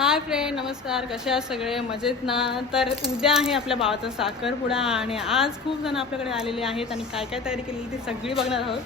Hi friend नमस्कार. कसे आहात सगळे? मजेत ना? तर उद्या आहे आपल्या भावाचा साखरपुडा आणि आज खूप जण आपल्याकडे आलेले आहेत आणि काय काय तयारी केली ती सगळी बघणार आहोत.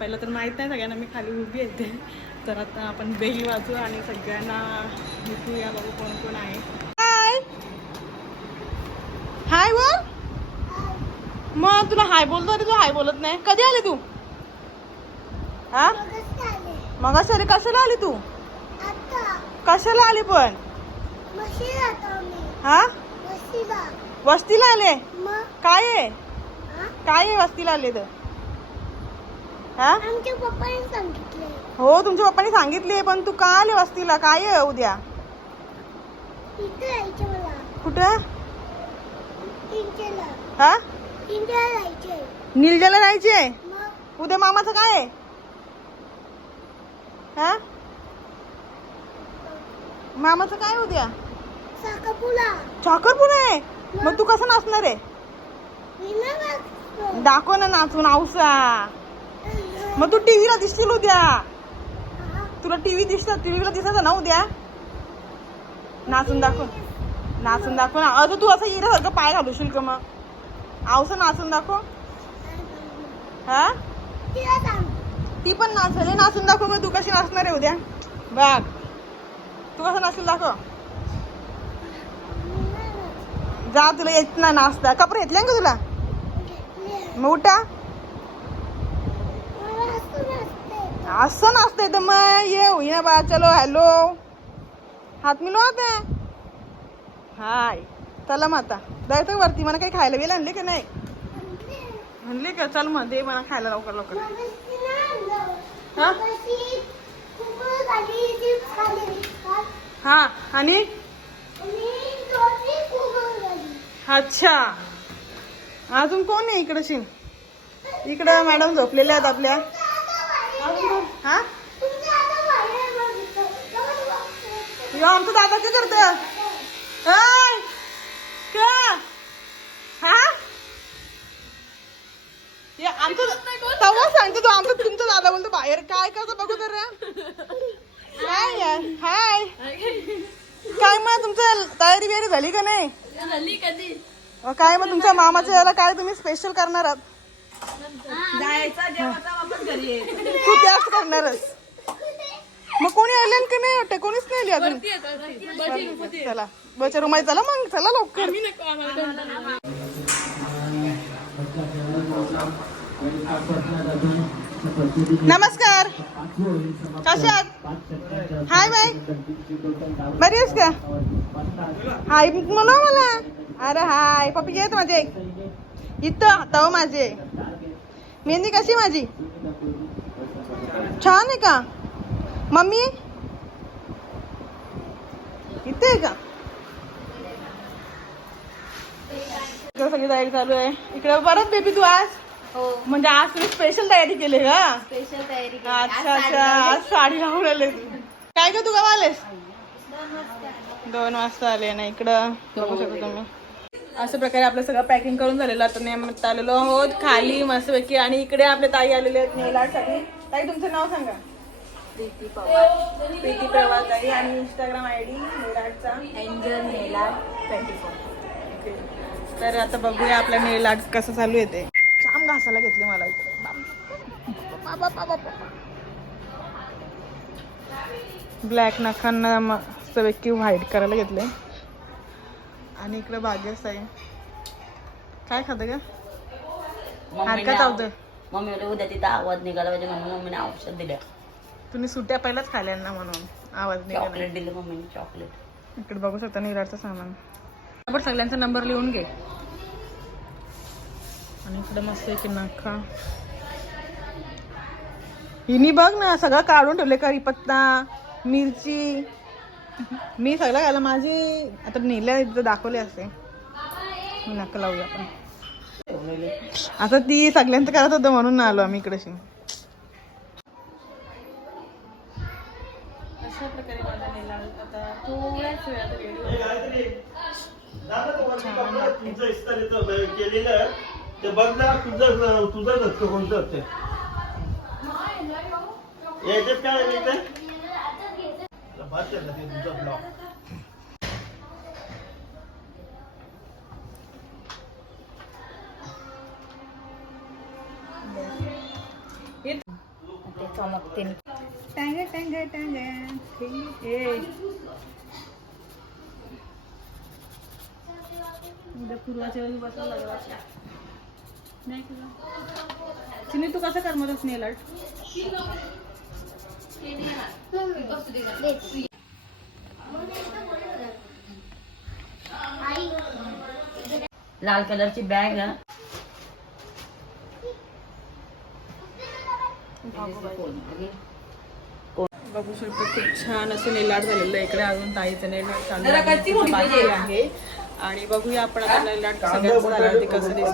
पहिलं तर माहीत नाही सगळ्यांना मी खाली उभी येते तर आता आपण बेल वाजू आणि सगळ्यांना भेटूया बघू कोण कोण आहे. हाय! हाय बोल मग तुला हाय बोलतो अरे तू हाय बोलत नाही. कधी आली तू? हा? मग अरे कशाला आली तू? कशाला आली पण? हा? वस्तीला आले? काय आहे? काय आहे वस्तीला आले तर? हा? हो तुमच्या पप्पानी सांगितले पण तू का आले वस्तीला? काय आहे उद्या? कुठं? हा? निलजाला जायचे? मग? उद्या मामाचं काय आहे? हा? मामाचं काय उद्या? साखरपुडा साखरपुडा आहे? मग? तू कसं नाचणार आहे? दाखव ना नाचून औसा. मग तू टीव्हीला दिसशील उद्या. तुला टीव्ही दिसत टीव्हीला दिसत ना उद्या? नाचून दाखव. नाचून दाखव ना. अजून तू असं हिऱ्यासारखं पाय घालूशील का मग? आवसा नाचून दाखव. हा? ती पण नाचले. नाचून दाखव मग तू कशी नाचणार आहे उद्या. बघ. तू कसं नाचून दाखव. जा तुला येत ना नाचता. कपडे घेतले का तुला? मग उठा. मला असं नाचतंय तर मग ये होईना बा. चलो हॅलो हात मिळवत हाय. चला मग आता. जायचं वरती. मला काही खायला बिला आणले का नाही? आणले का? चल मग दे मला खायला लवकर लवकर. हा? हा आणि? अच्छा. अजून कोण आहे इकडं शिन? इकडं मॅडम झोपलेल्या आहेत आपल्या. हा? आमचं दादा काय करत का? हा? आमचं सांगतो तो आमचं तुमचा दादा बोलतो बाहेर काय करतो बघू तर काय यार हाय. काय मग तुमचं तयारी बियारी झाली का नाही? अ, काय मग तुमच्या मामाच्या याला काय तुम्ही स्पेशल करणार आहात? तू त्याच करणारच. मग कोणी आले का नाही वाटतं? कोणीच नाही आले अजून? चला. बच्या रुमाई चला मग चला लवकर. नमस्कार. कशात हाय बाय बरी आहेस का? हाय म्हणा मला. अरे हाय पप्पी येत माझे. इथं हाताव माझे. मेहंदी कशी माझी? छान आहे का? मम्मी? इथे आहे का? सगळी तयारी चालू आहे. इकडे परत बेबी तू आज? हो. म्हणजे आज तुम्ही स्पेशल तयारी केली का स्पेशल तयारी केली. अच्छा अच्छा आज साडी घालून आले काय ग तू का आलेस? दोन वाजता आले. ना इकडं. बघू शकता तुम्ही. अशा प्रकारे आपलं सगळं पॅकिंग करून झालेलं. आता नियमित आलेलो आहोत खाली मस्तपैकी. आणि इकडे आपले ताई आलेले आहेत नेलासाठी ताई तुमचं नाव सांगा. प्रीती पवार. प्रीती प्रवास ताई आणि इंस्टाग्राम आय डी नेलाटचा एंजल नेला ट्वेंटी फोर तर आता बघूया आपल्या नेल आर्ट कसं चालू आहे ते. घासायला घेतले मला इकडे. बाप. बाप, बाप, बाप, बाप. ब्लॅक नखांना मस्तपैकी व्हाईट करायला घेतले आणि इकडे बागेस आहे. काय खातं का हरकत आवतं मम्मीला उद्या तिथं आवाज निघाला पाहिजे म्हणून मम्मीने औषध दिलं. तुम्ही सुट्या पहिलाच खाल्या ना म्हणून आवाज निघाला. चॉकलेट दिलं मम्मीने चॉकलेट. इकडे बघू शकता निराडचं सामान. सगळ्यांचा नंबर लिहून घे. आणि इकडे मस्त एक नखा हिनी बघ ना सगळं काढून ठेवले करीपत्ता मिरची. मी सगळं घाला माझी आता नेल्या इथं दाखवले असते नका लावूया आपण आता ती सगळ्यांचं करत होतं म्हणून आलो आम्ही इकडेशी. अशा प्रकारे माझा नेला. आता थोड्याच वेळात रेडी केलेलं ते बघ ना तुझं तुझं धक्क कोणतं ते? याच्यात काय आहे ब्लॉग चमकते टँग टँग टँग उद्या पूर्वाच्या वेळी बसायला लागला नाही चिनी तू कसं करमतच नाही अलर्ट लाल कलरची बॅग आहे बघू शकतो खूप छान असं नेलाट झालेलं इकडे अजून ताईचं नेलाट आहे. आणि बघूया आपण आता नेलाट कांदा सगळ्यांचं झालं ते कसं दिसतं.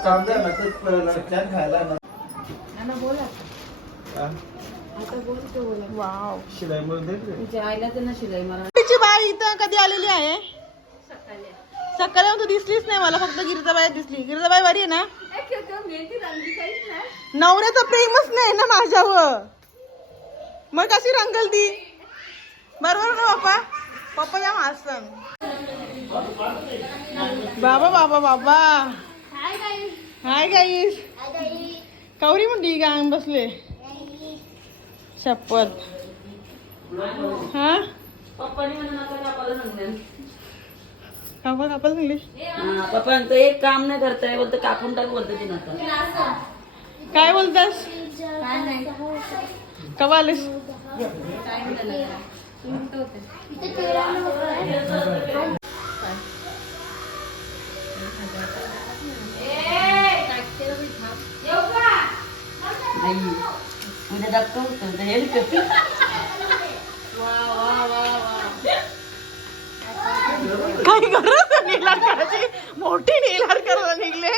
तिची बाई इथं कधी आलेली आहे? सकाळी. तू दिसलीच नाही मला फक्त गिरिजाबाई दिसली. गिरिजाबाई बरी आहे ना? नवऱ्याचं प्रेमच नाही ना माझ्यावर. मग कशी रंगल ती? बरोबर ना पप्पा? पप्पा या मासन बाबा बाबा बाबा. हाय गाई हाय गाईस. कवरी म्हणती गांग बसले. शपथ. हा? कापा कापा सांगली हा, पप्पा म्हणतो एक काम नाही करताय बोलतो कापून टाक बोलतो ती आता. काय बोलतास? कवा आलीस? उद्या दाखव होतं हे कर. काय गरज आहे नेलार करायची. मोठी नेलार करायला निघले.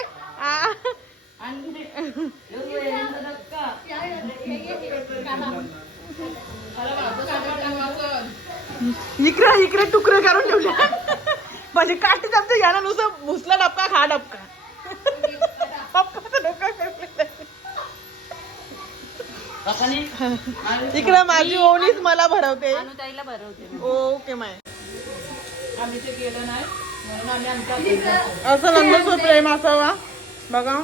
इकडे इकडे तुकडे करून ठेवले म्हणजे काठी जमते याला नुसतं भुसला डबका खा डबका. इकडे माझी ओणीच मला भरवते. ताईला भरवते. ओके माय. आम्ही ते गेलो नाही म्हणून आम्ही आमच्या असं नंदनचं प्रेम असावा बघा.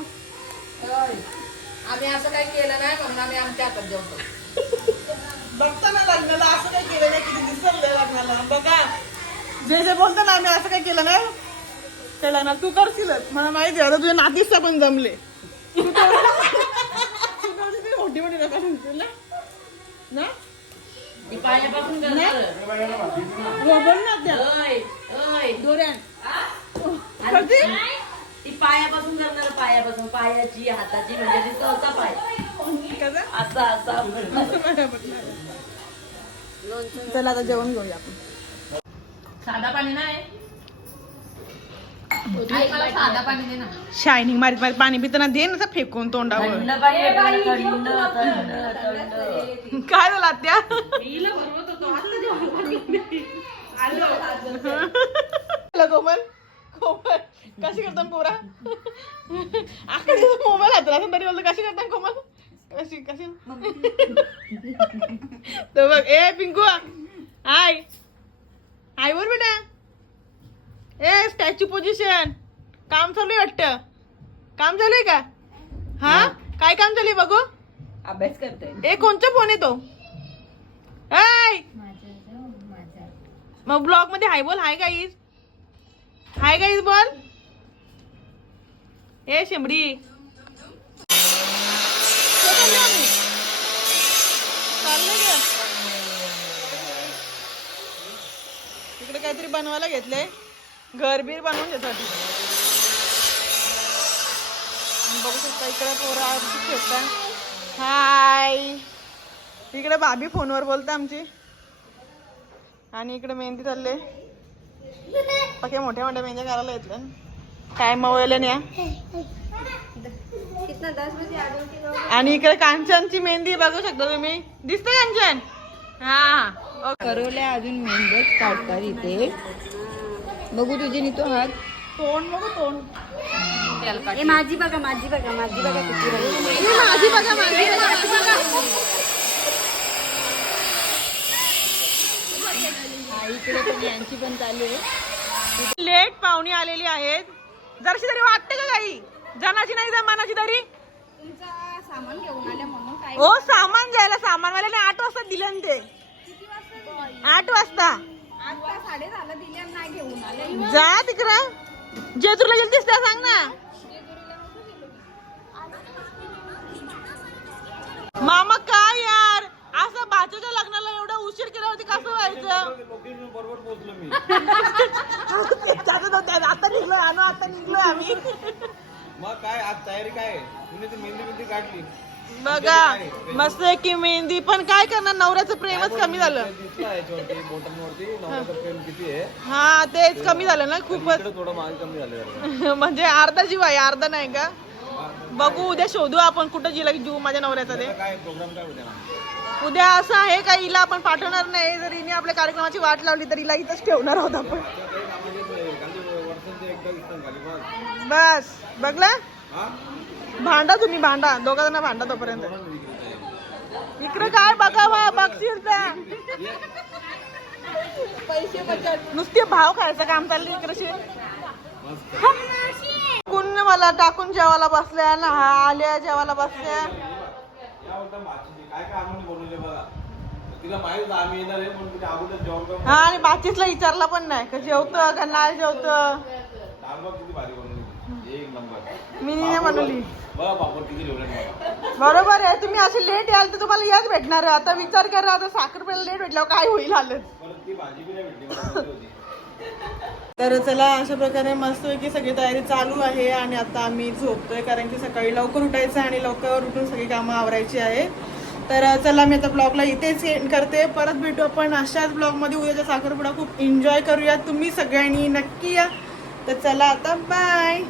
आम्ही असं काही केलं नाही म्हणून आम्ही आमच्या हातात जेवतो. बघताना लग्नाला असं काही केलं नाही किती दिसलं लग्नाला. बघा. जे जे बोलतो ना आम्ही असं काही केलं नाही. त्या लग्नाला तू करशीलच मला माहिती आहे आता तुझे नातीसचा पण जमले. मोठी मोठी नका ना. ना? पायापासून करणार. ना पायापासून पायाची हाताची म्हणजे चौथा पाय? असा असा. चला आता जेवण घेऊया आपण. साधा पाणी नाही. आई मला साधा पाणी दे ना. शायनिंग मारीत मारीत पाणी पिताना दे ना असं फेकून तोंडावर. काय झालं त्या कोमल? कोमल कशी करतात पोरा? आकडे मोबाईल हातला असं तरी बोलतो कशी करतात कोमल? कशी कशी? तर बघ ए पिंकू हाय. बोल बेटा ए स्टॅच्यू पोझिशन काम चालू आहे वाटतं. काम चालू आहे का? हा? काय काम चालू आहे बघू? अभ्यास करते ए कोणचा फोन आहे तो? हाय मग ब्लॉगमध्ये हाय बोल हाय गाईज हाय गाईज बोल. ए शेंबडी चालले आम्ही. चालले ग. इकडे काहीतरी बनवायला घेतलंय घर बीर बनवून त्यासाठी. बघू शकता इकडे पोरं आमची खेळतात हाय. इकडे भाभी फोनवर बोलता आमची. आणि इकडे मेहंदी चालले. पक्या मोठ्या मोठ्या मेहंद्या करायला येतल्या काय मोबाईल या आणि इकडे कांचनची मेहंदी बघू शकता तुम्ही. दिसते कांचन? हा. अजून मेंबर्स काढतात इथे. बघू तुझे नितो हात. तोंड बघू तोंड. ए माझी बघा माझी बघा माझी बघा किती माझी बघा माझी बघा, इकडे पण यांची पण चालू आहे. लेट पाहुणे आलेली आहेत. जराशी तरी वाटते का काही? जनाची नाही जमानाची तरी? तुमचा सामान घेऊन आल्या म्हणून. हो सामान घ्यायला सामानवाल्याने आठ वाजता दिलं ना ते. आठ वाजता. आता साडे दहाला दिल्या नाही घेऊन आल्या जा तिकडं. जेजूरला गेलतीस त्या सांग ना. मामा काय यार? असं बाजूच्या लग्नाला एवढा उशीर केल्यावरती कसं व्हायचं? बरोबर पोहोचलो मी जात होत्या, आता निघलोय आणू आता निघलोय आम्ही. मग काय आज तयारी काय आहे? तुम्ही ती मेहंदी बिंदी काढली? बघा मस्त आहे की मेहंदी. पण काय करणार? नवऱ्याचं प्रेमच कमी झालं. हा तेच कमी झालं ना खूपच. म्हणजे अर्धा जीव आहे अर्धा नाही का? बघू उद्या शोधू आपण कुठं जिला जीव माझ्या नवऱ्याचा ते. उद्या असं आहे का हिला आपण पाठवणार नाही? जर हिने आपल्या कार्यक्रमाची वाट लावली तर हिला इथंच ठेवणार आहोत आपण. बस. बघला? भांडा तुम्ही भांडा. दोघा जण भांडा तोपर्यंत. इकडे काय बघावा बघशील नुसते भाव खायचं काम चाललं इकडे मस्त कुण मला टाकून जेवायला बसल्या ना आल्या जेवायला बसल्या. हा आणि बाचीसला विचारला पण नाही. का जेवतं का नाही जेवतं? मी नाही बनवली बरोबर आहे. तुम्ही असे लेट याल तर तुम्हाला याच भेटणार. आता विचार करा आता साखर पेला लेट भेटल्यावर काय होईल होती. तर चला अशा प्रकारे मस्त की सगळी तयारी चालू आहे आणि आता आम्ही झोपतोय कारण की सकाळी लवकर उठायचं आणि लवकर उठून सगळी कामं आवरायची आहे. तर चला मी आता ब्लॉगला इथेच एंड करते. परत भेटू आपण अशाच ब्लॉगमध्ये उद्याचा साखरपुडा खूप एन्जॉय करूया तुम्ही सगळ्यांनी. नक्की या. तर चला आता बाय